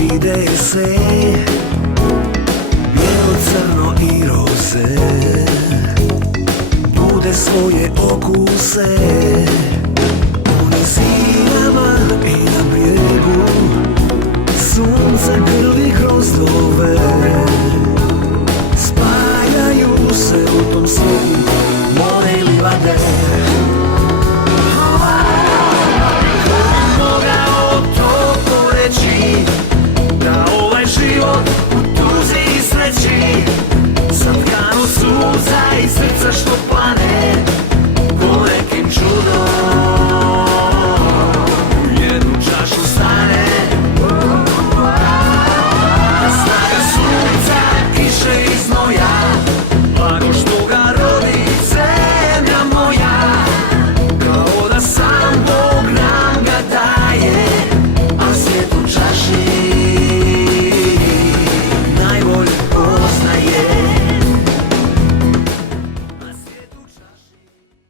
vide se bijelo, crno i roze, bude svoje okuse u nizinama i na brijegu, sunce grli grozdove, spajaju se u tom svijetu more i livade. Mogao to poreći da ovaj život u tuzi i sreći zatkan od suza i srca što plane.